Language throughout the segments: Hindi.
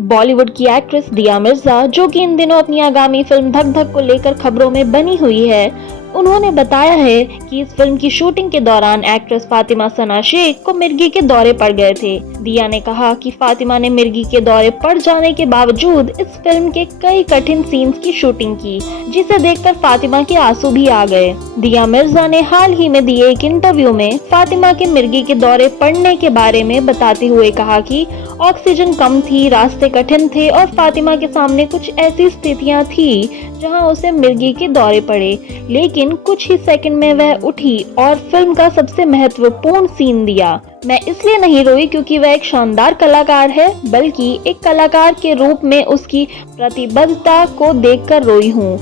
बॉलीवुड की एक्ट्रेस दिया मिर्जा, जो कि इन दिनों अपनी आगामी फिल्म धक धक को लेकर खबरों में बनी हुई है, उन्होंने बताया है कि इस फिल्म की शूटिंग के दौरान एक्ट्रेस फातिमा सना शेख को मिर्गी के दौरे पड़ गए थे। दिया ने कहा कि फातिमा ने मिर्गी के दौरे पड़ जाने के बावजूद इस फिल्म के कई कठिन सीन्स की शूटिंग की, जिसे देखकर फातिमा के आंसू भी आ गए। दिया मिर्जा ने हाल ही में दिए एक इंटरव्यू में फातिमा के मिर्गी के दौरे पड़ने के बारे में बताते हुए कहा कि ऑक्सीजन कम थी, रास्ते कठिन थे और फातिमा के सामने कुछ ऐसी स्थितियां थी जहां उसे मिर्गी के दौरे पड़े, लेकिन कुछ ही सेकंड में वह उठी और फिल्म का सबसे महत्वपूर्ण सीन दिया। मैं इसलिए नहीं रोई क्योंकि वह एक शानदार कलाकार है, बल्कि एक कलाकार के रूप में उसकी प्रतिबद्धता को देखकर रोई हूँ।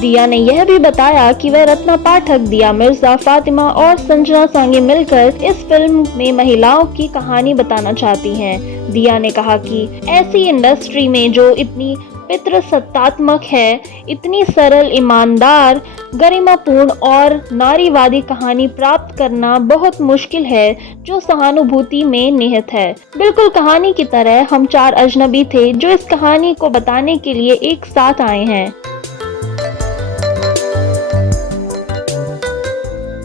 दिया ने यह भी बताया कि वह रत्ना पाठक, दिया मिर्जा, फातिमा और संजना सांगी मिलकर इस फिल्म में महिलाओं की कहानी बताना चाहती हैं। दिया ने कहा कि ऐसी इंडस्ट्री में जो इतनी पितृसत्तात्मक है, इतनी सरल, ईमानदार, गरिमापूर्ण और नारीवादी कहानी प्राप्त करना बहुत मुश्किल है, जो सहानुभूति में निहित है। बिल्कुल कहानी की तरह हम चार अजनबी थे जो इस कहानी को बताने के लिए एक साथ आए हैं।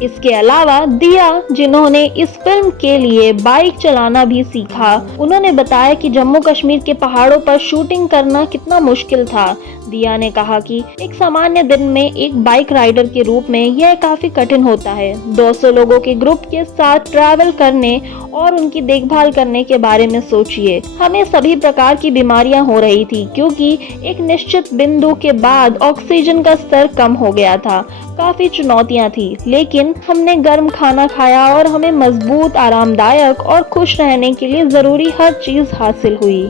इसके अलावा दिया, जिन्होंने इस फिल्म के लिए बाइक चलाना भी सीखा, उन्होंने बताया कि जम्मू कश्मीर के पहाड़ों पर शूटिंग करना कितना मुश्किल था। दिया ने कहा कि एक सामान्य दिन में एक बाइक राइडर के रूप में यह काफी कठिन होता है। 200 लोगों के ग्रुप के साथ ट्रैवल करने और उनकी देखभाल करने के बारे में सोचिए। हमें सभी प्रकार की बीमारियां हो रही थी क्योंकि एक निश्चित बिंदु के बाद ऑक्सीजन का स्तर कम हो गया था। काफी चुनौतियां थी, लेकिन हमने गर्म खाना खाया और हमें मजबूत, आरामदायक और खुश रहने के लिए जरूरी हर चीज हासिल हुई।